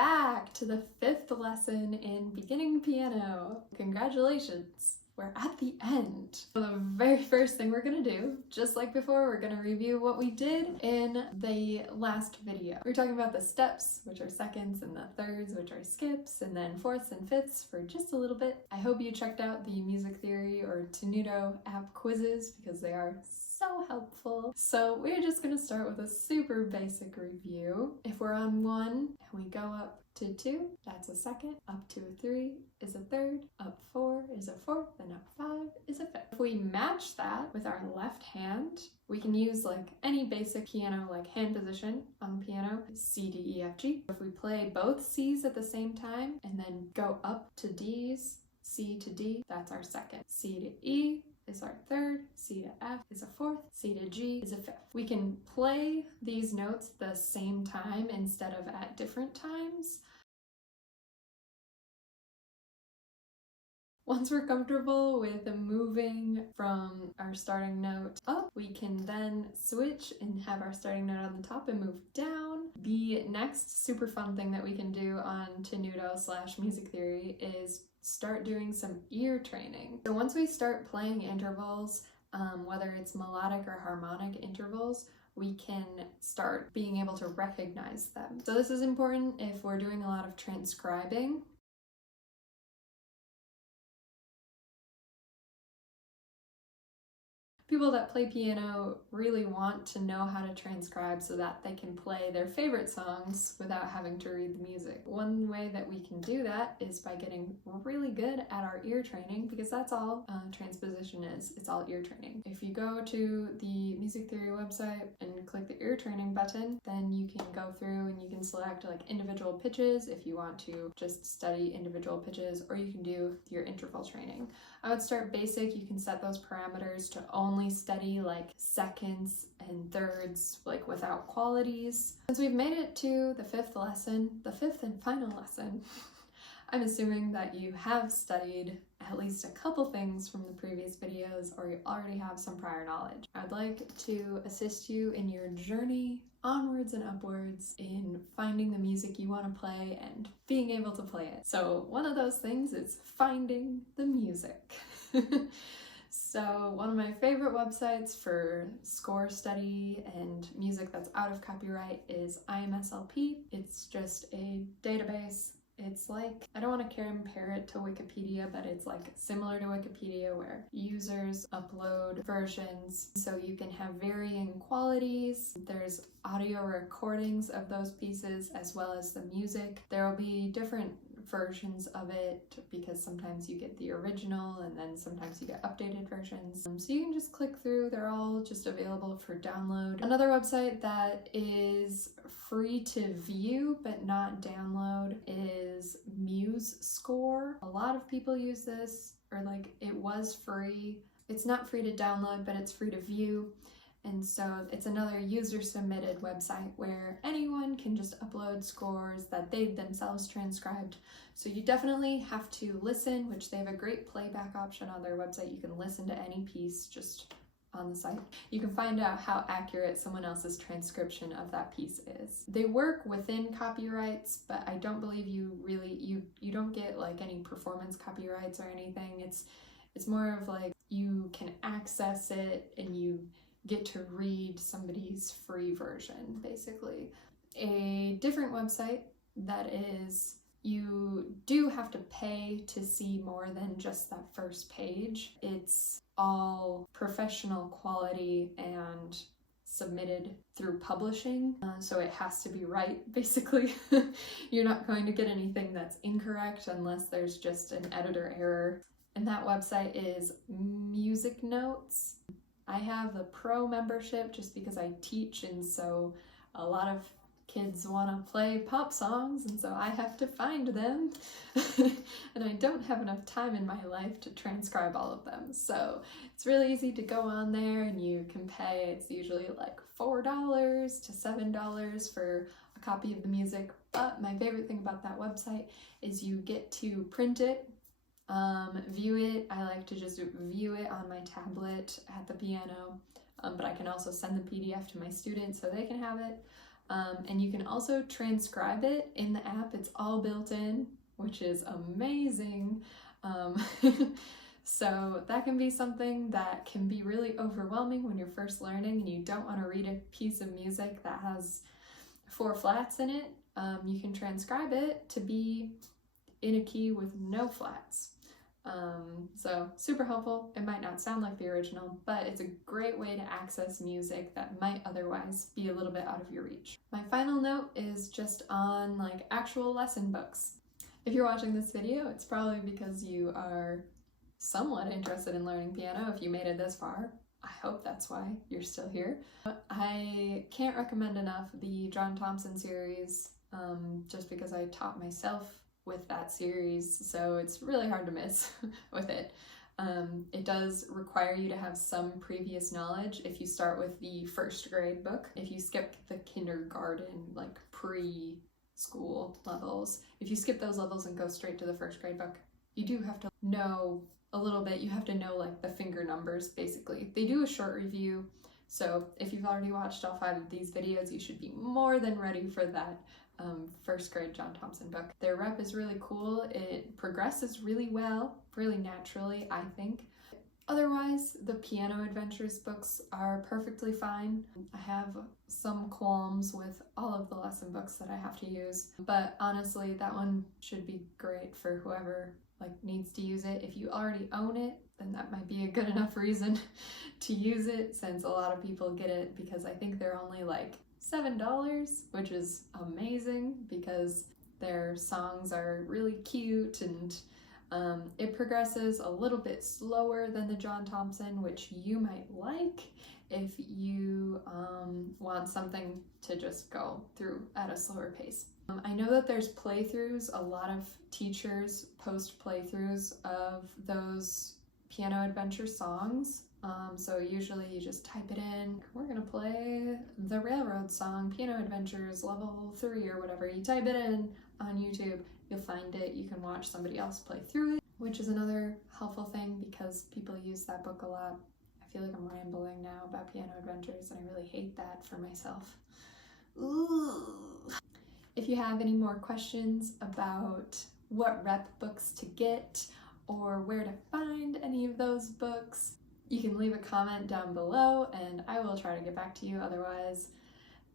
back to the 5th lesson in beginning piano. Congratulations! We're at the end. So the very first thing we're gonna do, just like before, we're gonna review what we did in the last video. We're talking about the steps, which are seconds, and the thirds, which are skips, and then fourths and fifths for just a little bit. I hope you checked out the music theory or tenuto app quizzes because they are so helpful. So we're just gonna start with a super basic review. If we're on 1 and we go up to 2, that's a second, up to a 3 is a third, up 4 is a fourth, and up 5 is a fifth. If we match that with our left hand, we can use like any basic piano like hand position on the piano, C, D, E, F, G. If we play both C's at the same time and then go up to D's, C to D, that's our second. C to E is our third, C to F is a fourth, C to G is a fifth. We can play these notes the same time instead of at different times. Once we're comfortable with moving from our starting note up, we can then switch and have our starting note on the top and move down. The next super fun thing that we can do on tenuto/music theory is start doing some ear training. So once we start playing intervals, whether it's melodic or harmonic intervals, we can start being able to recognize them. So this is important if we're doing a lot of transcribing. People that play piano really want to know how to transcribe so that they can play their favorite songs without having to read the music. One way that we can do that is by getting really good at our ear training, because that's all transposition is. It's all ear training. If you go to the music theory website and click the ear training button, then you can go through and you can select like individual pitches if you want to just study individual pitches, or you can do your interval training. I would start basic. You can set those parameters to only study like seconds and thirds, like without qualities. Since we've made it to the 5th lesson, the 5th and final lesson, I'm assuming that you have studied at least a couple things from the previous videos, or you already have some prior knowledge. I'd like to assist you in your journey onwards and upwards in finding the music you want to play and being able to play it. So one of those things is finding the music. So one of my favorite websites for score study and music that's out of copyright is IMSLP. It's just a database. It's like, I don't want to compare it to Wikipedia, but it's like similar to Wikipedia where users upload versions so you can have varying qualities. There's audio recordings of those pieces as well as the music. There will be different versions of it because sometimes you get the original and then sometimes you get updated versions. So you can just click through. They're all just available for download. Another website that is free to view but not download is Muse Score. A lot of people use this, or like it was free. It's not free to download, but it's free to view. And so it's another user-submitted website where anyone can just upload scores that they've themselves transcribed. So you definitely have to listen, which they have a great playback option on their website. You can listen to any piece just on the site. You can find out how accurate someone else's transcription of that piece is. They work within copyrights, but I don't believe you don't get like any performance copyrights or anything. It's more of like you can access it and you get to read somebody's free version, basically. A different website that is, you do have to pay to see more than just that first page. It's all professional quality and submitted through publishing, so it has to be right, basically. You're not going to get anything that's incorrect unless there's just an editor error. And that website is musicnotes. I have the pro membership just because I teach, and so a lot of kids want to play pop songs, and so I have to find them. And I don't have enough time in my life to transcribe all of them. So it's really easy to go on there and you can pay. It's usually like $4 to $7 for a copy of the music. But my favorite thing about that website is you get to print it, view it. I like to just view it on my tablet at the piano, but I can also send the PDF to my students so they can have it. And you can also transcribe it in the app. It's all built in, which is amazing. So that can be something that can be really overwhelming when you're first learning and you don't want to read a piece of music that has 4 flats in it. You can transcribe it to be in a key with no flats. So super helpful. It might not sound like the original, but it's a great way to access music that might otherwise be a little bit out of your reach. My final note is just on like actual lesson books. If you're watching this video, it's probably because you are somewhat interested in learning piano. If you made it this far, I hope that's why you're still here. I can't recommend enough the John Thompson series, just because I taught myself with that series, so it's really hard to miss with it. It does require you to have some previous knowledge if you start with the first grade book. If you skip the kindergarten, like preschool levels, if you skip those levels and go straight to the first grade book, you do have to know a little bit. You have to know like the finger numbers, basically. They do a short review, so if you've already watched all 5 of these videos, you should be more than ready for that first grade John Thompson book. Their rep is really cool. It progresses really well, really naturally, I think. Otherwise, the Piano Adventures books are perfectly fine. I have some qualms with all of the lesson books that I have to use, but honestly, that one should be great for whoever needs to use it. If you already own it, then that might be a good enough reason to use it, since a lot of people get it because I think they're only like $7, which is amazing because their songs are really cute, and it progresses a little bit slower than the John Thompson, which you might like if you want something to just go through at a slower pace. I know that there's playthroughs. A lot of teachers post playthroughs of those Piano Adventure songs. So usually you just type it in. We're gonna play the Railroad song, Piano Adventures level 3 or whatever. You type it in on YouTube, you'll find it. You can watch somebody else play through it, which is another helpful thing because people use that book a lot. I feel like I'm rambling now about Piano Adventures, and I really hate that for myself. Ooh. If you have any more questions about what rep books to get or where to find any of those books, you can leave a comment down below and I will try to get back to you. Otherwise,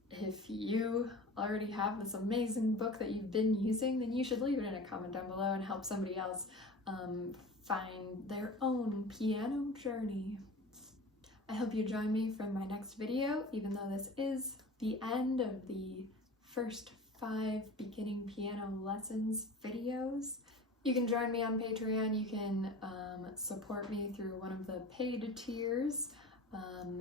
if you already have this amazing book that you've been using, then you should leave it in a comment down below and help somebody else find their own piano journey. I hope you join me for my next video, even though this is the end of the first 5 beginning piano lessons videos. You can join me on Patreon. You can support me through one of the paid tiers.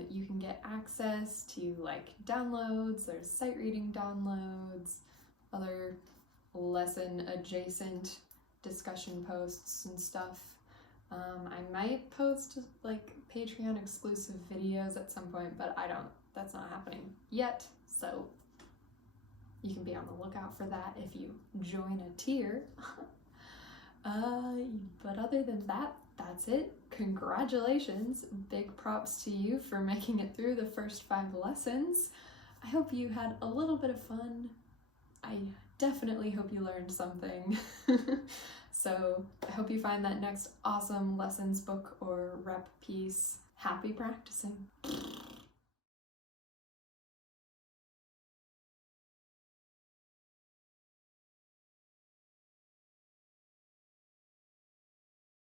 You can get access to downloads, there's sight reading downloads, other lesson adjacent discussion posts and stuff. I might post Patreon exclusive videos at some point, but that's not happening yet, so you can be on the lookout for that if you join a tier. But other than that, that's it. Congratulations. Big props to you for making it through the first 5 lessons. I hope you had a little bit of fun. I definitely hope you learned something. So I hope you find that next awesome lessons book or rep piece. Happy practicing.